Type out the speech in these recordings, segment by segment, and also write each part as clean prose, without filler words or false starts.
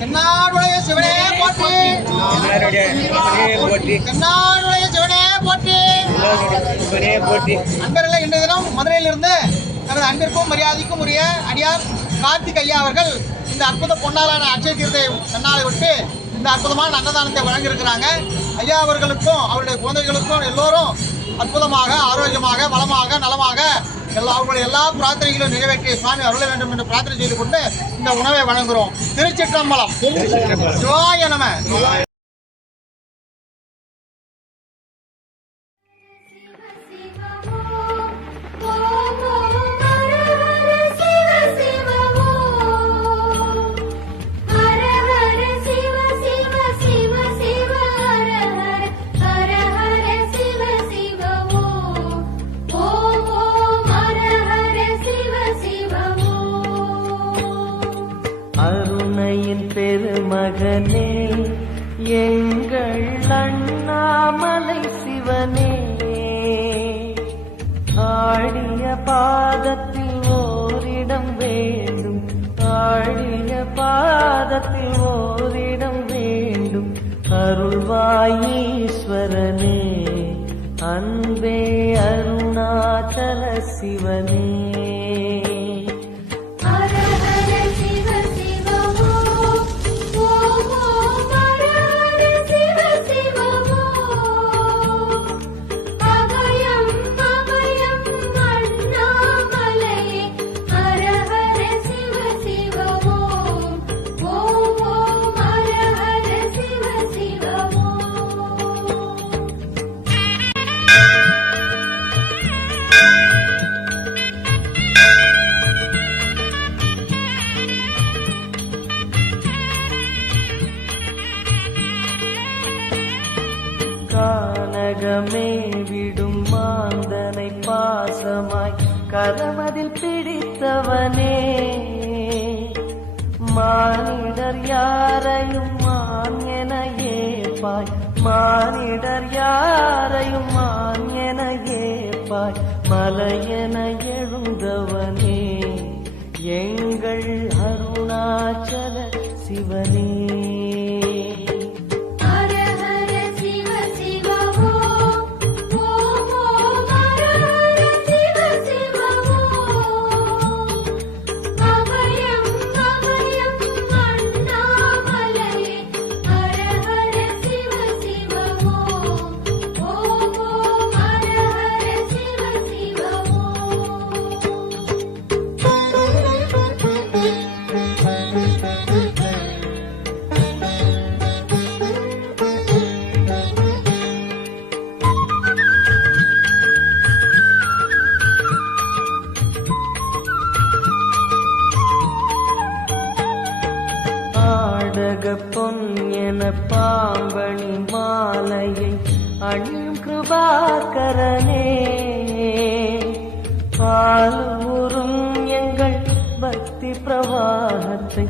தென்னாடுடைய சிவனே போற்றி, தென்னாடுடைய சிவனே போற்றி. அன்பர்களே, இன்றைய தினம் மதுரையிலிருந்து தனது அன்பிற்கும் மரியாதைக்கும் உரிய அடியார் கார்த்திக் ஐயா அவர்கள் இந்த அற்புத பொன்னாலான அட்சய தீர்த்தை தன்னாலை விட்டு இந்த அற்புதமான அன்னதானத்தை வழங்கியிருக்கிறாங்க. ஐயா அவர்களுக்கும் அவருடைய குழந்தைகளுக்கும் எல்லோரும் அற்புதமாக, ஆரோக்கியமாக, வளமாக, நலமாக அவர்களுடைய எல்லா பிரார்த்தனைகளும் நிறைவேற்றி சுவாமி அருள வேண்டும் என்று பிரார்த்தனை செய்து கொண்டு இந்த உணவை வழங்குகிறோம். திருச்சிற்றம்பலம். சிவாய நம. அருணையின் பெருமகனே, எங்கள் அண்ணாமலை சிவனே, ஆடிய பாதத்தில் ஓரிடம் வேண்டும், ஆடிய பாதத்தில் ஓரிடம் வேண்டும். அருள்வாயீஸ்வரனே, அன்பே அருணாச்சல சிவனே. கானகமே விடும் மாந்தனை பாசமாய் கரமதில் பிடித்தவனே, மானிடர் யாரையும் மான் என ஏற்பாய், மானிடர் யாரையும் மான் என ஏற்பாய். மலையென எழுந்தவனே, எங்கள் அருணாச்சல சிவனே. பொன் என பாம்பணி மாலையை அணியும் கிருபாகரனே, பாலூரும் எங்கள் பக்தி பிரவாகத்தை,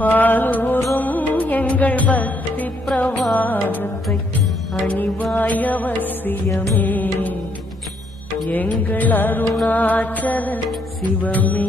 பாலூரும் எங்கள் பக்தி பிரவாகத்தை அணிவாய் அவசியமே, எங்கள் அருணாச்சல சிவமே.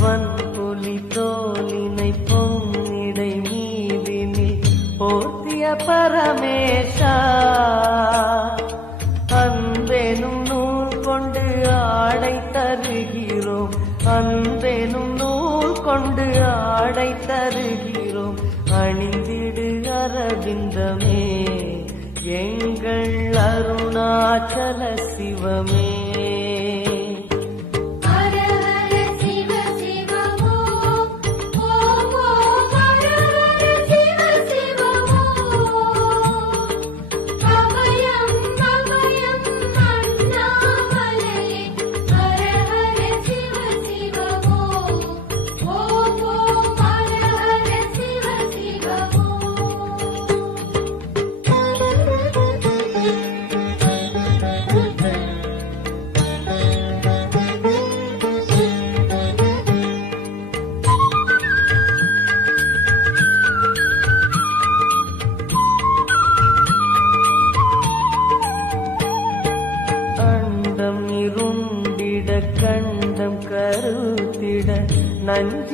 வன்புலி தோலினை பொன்னிடை மீதினில் போத்திய பரமேஷா, அன்பெனும் நூல் கொண்டு ஆடை தருகிறோம், அன்பெனும் நூல் கொண்டு ஆடை தருகிறோம். அணிந்திடு அரவிந்தமே, எங்கள் அருணாச்சல சிவமே. நஞ்சு